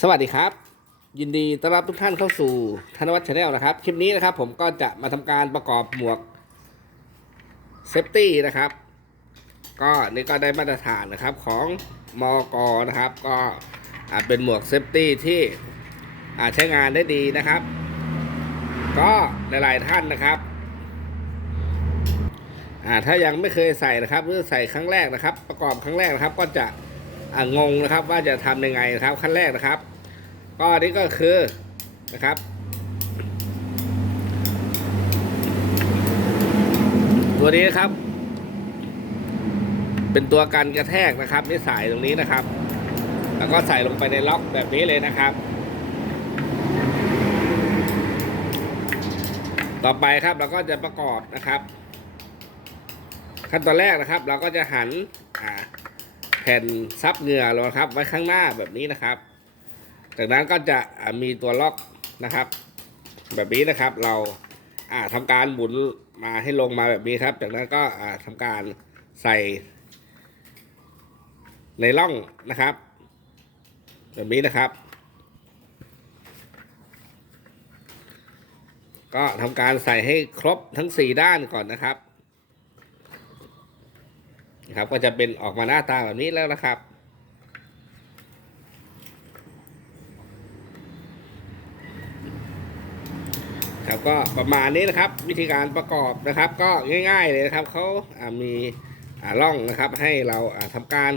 สวัสดีครับ ยินดีต้อนรับทุกท่านเข้าสู่ธนวัฒน์ชาแนลนะครับ คลิปนี้นะครับผมก็จะมาทำการประกอบหมวกเซฟตี้นะครับ ก็นี่ก็ได้มาตรฐานนะครับของมอกนะครับ ก็เป็นหมวกเซฟตี้ที่ใช้งานได้ดีนะครับ ก็หลายๆท่านนะครับถ้ายังไม่เคยใส่นะครับหรือใส่ครั้งแรกนะครับ ประกอบครั้งแรกนะครับก็จะ งงนะครับว่าจะทำยังไงนะครับขั้นแรกนะครับ ก็นี่ก็คือนะครับตัวนี้นะครับ เป็นตัวกันกระแทกนะครับที่ใส่ตรงนี้นะครับ แล้วก็ใส่ลงไปในล็อกแบบนี้เลยนะครับ ต่อไปครับเราก็จะประกอบนะครับ ขั้นตอนแรกนะครับ เราก็จะหันอ่า แผ่นซับเหงื่อเราครับ ไว้ข้างหน้าแบบนี้นะครับ จากนั้นก็จะมีตัวล็อกนะครับ แบบนี้นะครับ เราอ่าทำการหมุนมาให้ลงมาแบบนี้ครับ จากนั้นก็อ่าทำการใส่ ในร่องนะครับ แบบนี้นะครับ ก็ทำการใส่ให้ครบทั้งสี่ด้านก่อนนะครับ นะครับ ก็จะเป็นออกมาหน้าตาแบบนี้แล้วนะครับ ครับก็ประมาณนี้นะครับ วิธีการประกอบนะครับ ก็ง่าย ๆเลยนะครับเขาอ่ามีอ่าร่องนะครับ ให้เราอ่าทำการ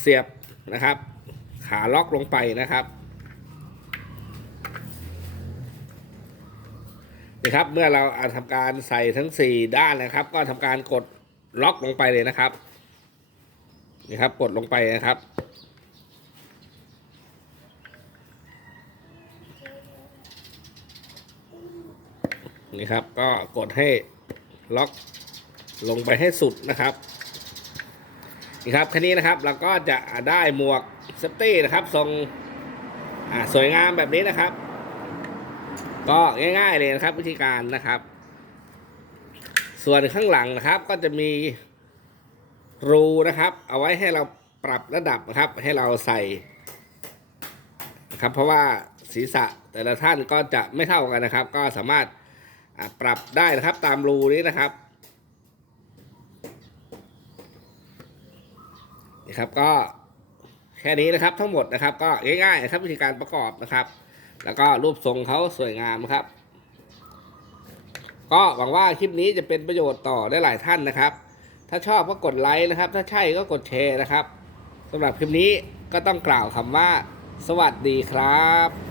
เสียบนะครับ ขาล็อกลงไปนะครับนี่ครับเมื่อเราอ่าทำการใส่ทั้ง 4 ด้านนะครับ ก็ทำการกด ล็อกลงไปเลยนะครับนี่ครับ กดลงไปนะครับ นี่ครับก็กดให้ล็อกลงไปให้สุดนะครับนี่ครับแค่นี้นะครับเราก็จะได้หมวกเซฟตี้นะครับทรงสวยงามแบบนี้นะครับ ก็ง่าย ๆเลยนะครับวิธีการนะครับ ส่วนข้างหลังนะครับก็จะมีรูนะครับ เอาไว้ให้เราปรับระดับนะครับให้เราใส่นะครับ เพราะว่าศีรษะแต่ละท่านก็จะไม่เท่ากันนะครับ ก็สามารถปรับได้นะครับตามรูนี้นะครับนี่ครับก็แค่นี้นะครับทั้งหมดนะครับ ก็ง่ายๆนะครับวิธีการประกอบนะครับ แล้วก็รูปทรงเขาสวยงามครับ ก็หวังว่าคลิปนี้จะเป็นประโยชน์ต่อได้หลายท่านนะครับ ถ้าชอบก็กดไลค์นะครับ ถ้าใช่ก็กดแชร์นะครับสำหรับคลิปนี้ก็ต้องกล่าวคำว่า สวัสดีครับ